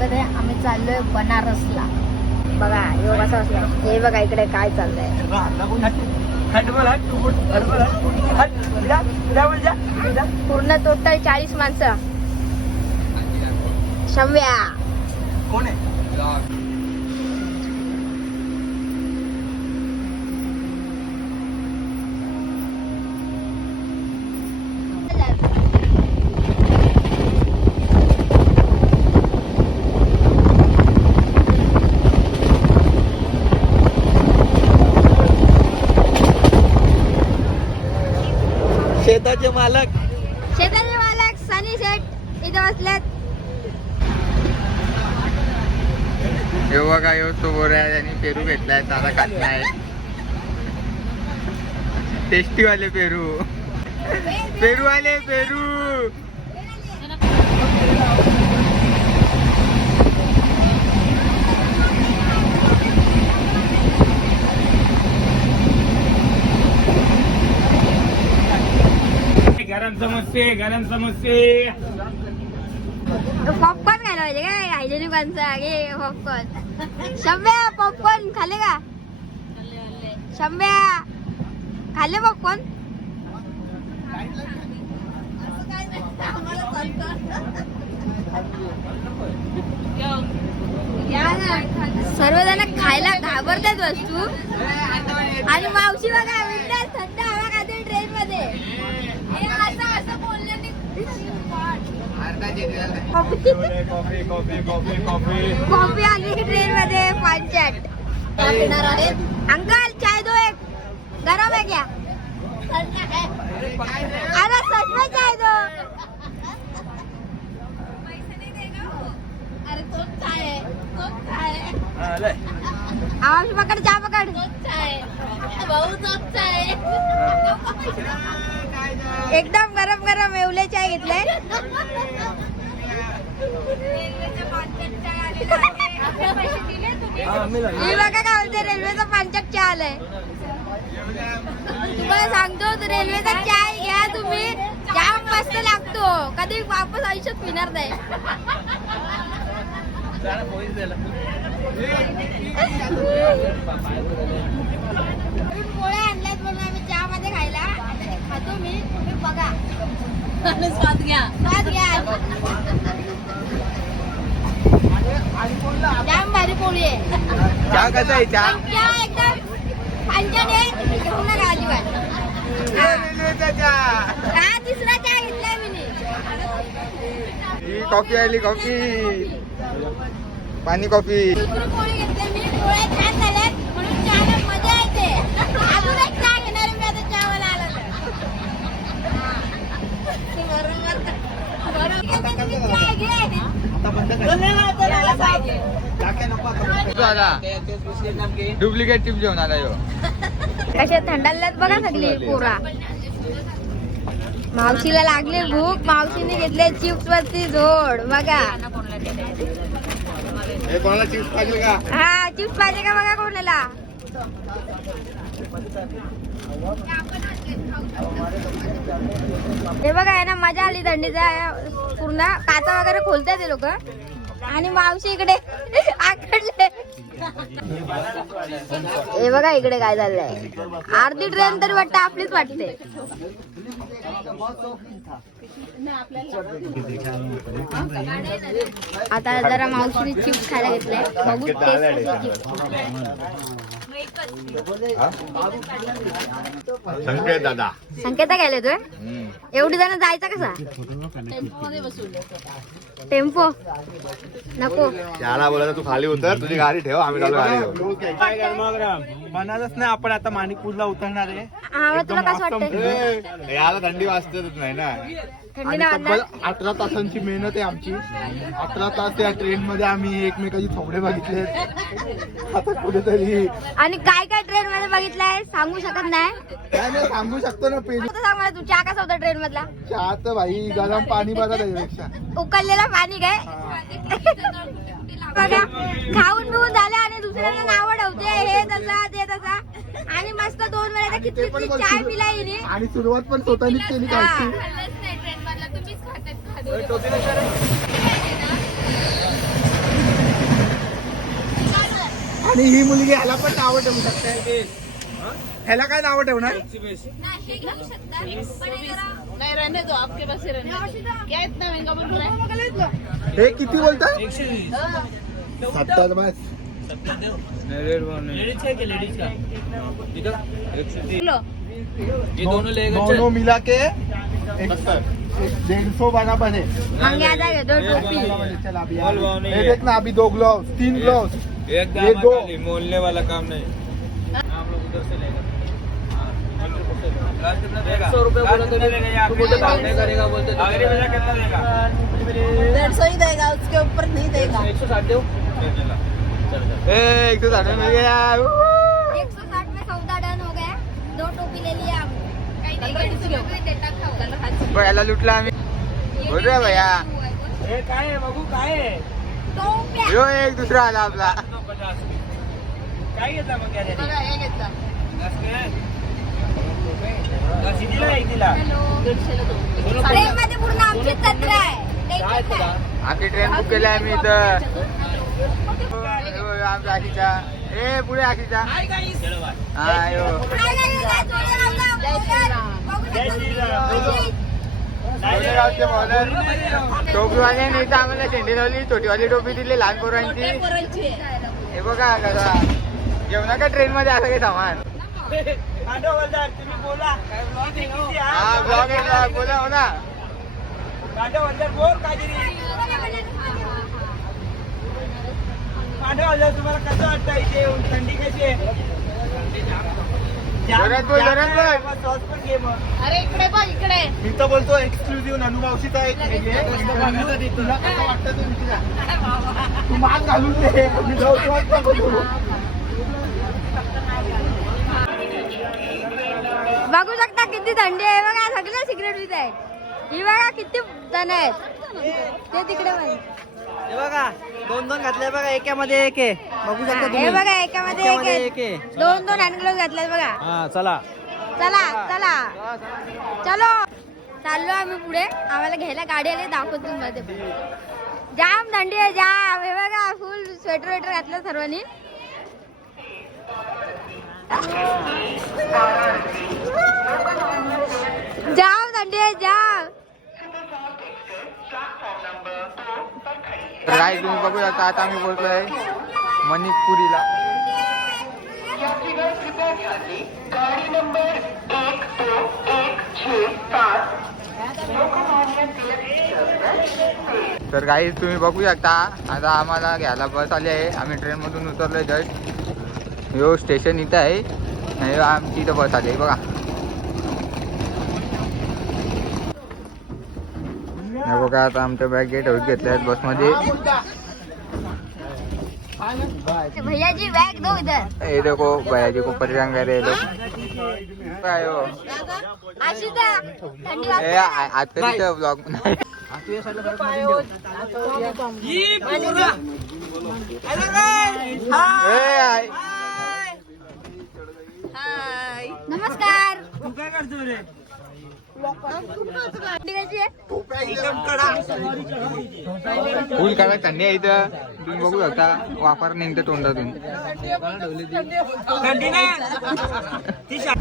स्वागत आहे आम्ही चाललोय बनारसला. बघा योग कसं असलं हे बघा इकडे काय चाललंय. पूर्ण टोटल चाळीस माणसं. शव्या कोण आहे शेताचे मालक. शेताचे मालक सनी शेठ इथे बसलेत. हे बघा यो तो बोर आहे आणि पेरू घेतलाय दादा खात नाही टेस्टी वाले पेरू. पेरू आले पेरू. गरम समजते गरम समजते पॉपकॉर्न खायला पाहिजे काय हायजेनिक माणसं घे पॉपकॉर्न शंभ्या पॉपकॉर्न खाल्ले का? शंभ्या खाल्ले पॉपकॉर्न सर्वजण खायला घाबरतात वस्तू. आणि मावशी बघा थंड हवा खाते ट्रेन मध्ये हे असं असं बोलल्याने coffee coffee coffee coffee coffee coffee आली ट्रेन मध्ये पाचट पिणार आहेत. अंकल चाय दो एक. गरम है क्या? अरे सच में चाय दो. अरे तो चाय है तो चाय है आलंय आवाज पकड़ चाय पकड़ भाऊ चोप चाय एकदम गरम गरम येवले चाय घेतले. मी बघा काय म्हणते रेल्वेचा पांचट चहा आलाय. तुम्हाला सांगतो रेल्वेचा चाय घ्या तुम्ही. चहा मस्त लागतो. कधी वापस आयुष्यात पिणार नाही. पोळ्या आणल्यात म्हणून आम्ही चहा मध्ये खायला. खातो मी तुम्ही बघा. स्वाद घ्या. स्वाद घ्या. जाम भारी पोळी आहे. चहा कसा आहे? चहा? चहा एकदम पांचट आहे घेऊ नका अजिबात हा. रेल्वेचा चहा. हा तिसरा चहा घेतलाय मी ही कॉफी आली कॉफी. पाणी कॉफी. पोळी घेतली मी. छान झाल्यात म्हणून चहाला मजा येते अजून एक चहा घेणार आहे मी आता चहावाला आला तर बरोबर तुम्ही चहा घे. दादा डुप्लिकेट टिप घेऊन आला यो. कशा थंडाल्यात बघा सगळी पोरा. मावशीला लागली भूक मावशीने घेतले चिप्स वरती जोड बघा. हे कोणाला चिप्स पाहिजे का? हा चिप्स पाहिजे का बघा कोणाला? हे बघा आहे ना मजा आली थंडीचा पूर्ण काचा वगैरे खोलताय ते लोक. आणि मावशी इकडे आकडले. हे बघा इकडे काय झालंय. अर्धी ट्रेन तरी वाटतं आपलीच वाटते. आता जरा मावशीने चिप्स खायला घेतले बघू टेस्ट संकेत दादा. संकेता गेले तू? एवढी जण जायचा कसा? टेम्पो. नको. त्याला बोलायचं तू खाली उतर तुझी गाडी ठेव आम्ही चालू गाडी घेऊ. बनारच नाही आपण आता माणिकपूरला उतरणार आहे. तुला कसं वाटतंय? ए, याला थंडी वाजतच नाही ना. आणि तब्बल अठरा तासांची मेहनत आहे आमची. अठरा तास त्या ट्रेन मध्ये आम्ही एकमेकाची थोबडे बघितले आता कुठेतरी आणि काय काय ट्रेन मध्ये बघितलंय सांगू शकत नाही. काय नाही सांगू शकतो ना सांग मला तू चहा कसा होता ट्रेन मधला चहा तर भाई गरम पाणी बघा त्याच्यापेक्षा. उकळलेला पाणी काय? बघा खाऊन पिऊन झालं आणि दुसऱ्यांना नाव ठेवते हे तसा ते तसा. आणि मस्त दोन वेळेला किती किती चाय पिला हिने. आणि सुरुवात पण स्वतःनीच केली आणि ही मुलगी ह्याला पण नाव ठेवू शकते. ह्याला काय नाव ठेवणार? नाही, हे घेऊ शकता. पण हे जरा- नहीं रहने दो आपके पास ही रहने दो क्या इतना महंगा बोल रहा है हे किती बोलतात सत्तर बस. दोनों मिला के एक एक डेढ़ सौ है चल अभी यार। ये देख ना अभी दो ग्लोव तीन ग्लोव एक ये दो मोलने वाला काम नहीं। आप लोग उधर से लेगा। सौ रुपए बोला तो तू बोलते भाग नहीं करेगा बोलते देगा? डेढ़ सौ ही देगा उसके ऊपर नहीं देगा। एक सौ साठ दो। ए एक तो जाने मिल गया एक सौ साठ में सौदा डन हो गया दो टोपी ले लिया हम काही नाही गडीचं वेगळं देतात खाऊ. बघायला लुटला आम्ही. बोल रे भैया. ए काय आहे बघू काय. यो एक दुसरा आला आपला. काय घेतला मग हे ट्रेन मध्ये पूर्ण आमची जत्रा आहे. टेन्शन नाही. आमची ट्रेन बुक केली आम्ही इथं. आमच्या आखीचा. ए पुढे आखीचा. हा यो. शकता. टोपीवाले नाही तर आम्हाला शेंडी लावली छोटीवाली टोपी दिली लहान पोरांची. हे बघा कसा जेवणा का ट्रेन मध्ये असं काही सामान. तुम्ही बोला. हा? ब्लॉग आहे? बोला हो ना. बोल वंदर तुम्हाला कसं वाटतं इथे येऊन? थंडी कशी आहे? जोरात बोल, जोरात बोल. सॉस पण घे मग अरे इकडे बघ इकडे मी तर बोलतो एक्सक्लुझिव्ह ननुमावशीचा एक हे घे. इंटरव्ह्यू. तुला कसं वाटतं ते विचार. तू मास्क घालून दे मी जाऊ तेव्हाच नको बोलू. बघू शकता किती थंडी आहे बघा सगळे सिगरेट पित आहेत ही बघा किती जण आहेत ते तिकडे पण हे बघा दोन दोन घातले बघा एकामध्ये एक आहे बघू शकता हे बघा एकामध्ये एक एकामध्ये एक आहे. आहे. दोन दोन हँड ग्लोव्ह घातलेत बघा. हा चला. चला चला. चलो चाललो आम्ही पुढे. आम्हाला घ्यायला गाडी आली दाखवतो तुम्हाला ते पण. जाम थंडी आहे जाम. हे बघा फुल स्वेटर वेटर घातलं सर्वांनी. जाम थंडी आहे जाम. तर काय तुम्ही बघू शकता आता आम्ही बोलतोय. मणिपुरीला. तर काही तुम्ही बघू शकता आता आम्हाला घ्यायला बस आली आहे. आम्ही ट्रेनमधून उतरलोय जस्ट यो स्टेशन इथं आहे. नाही आमची इथं बस आली आहे बघा. बघा आता आमच्या बॅग गेट घेतल्या आहेत बसमध्ये. भैया जी बैग दो इधर. ये देखो भैया जी को परेशान कर रहे हैं। लोग काय हो आशिता थंडी ए, वाजते आ- आता तिथं ब्लॉग नमस्कार. तू काय करतो रे? फुल काय थंडी आहे इथं. तुम्ही बघू शकता वापर निघतं तोंडातून. थंडी नाही ती शा-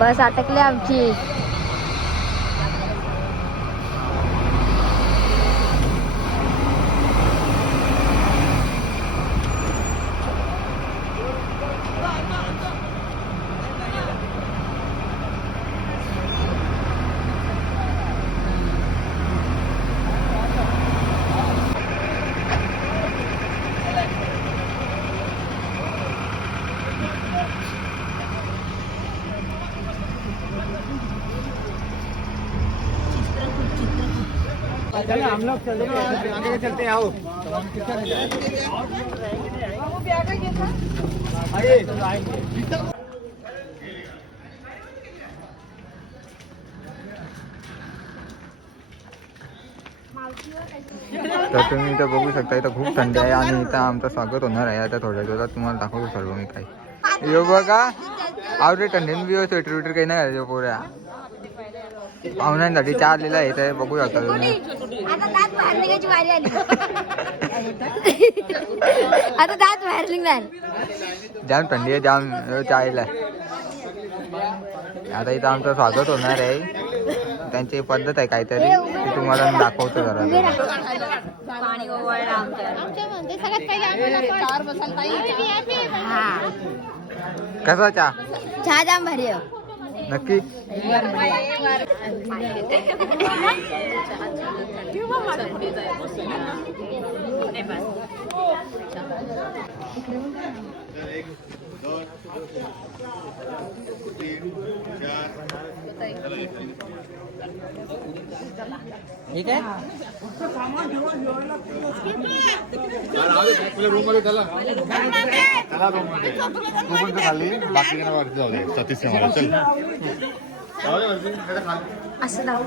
बस अटकली आमची. तर तुम्ही इथं बघू शकता इथं खूप थंडी आहे आणि इथं आमचं स्वागत होणार आहे. आता थोड्या दिवसात तुम्हाला दाखवतो सर्व मी काय यो बघा आवडे थंडीन बी स्वेटर विटर काही नाही घालायचं पोऱ्या. पाहुण्यांसाठी चहा आलेला आहे ते बघू शकता तुम्ही आता दात बाहेर निघायची वारी आली. आता दात बाहेर निघणार. जाम थंडी आहे जाम चायला आता इथं आमचं स्वागत होणार आहे. त्यांची पद्धत आहे काहीतरी ती तुम्हाला दाखवतो जरा. पाणी ओवाळलं आमच्या. चार हा. कसा चहा? चहा जाम भारी आहे. नक्की. दोन तीन चार रूममध्ये तू पण तर खाल्ली बाकी काय वरती जाऊ दे सतीश मला चल जाऊ दे वरती, इकडे खाली. असं दाखव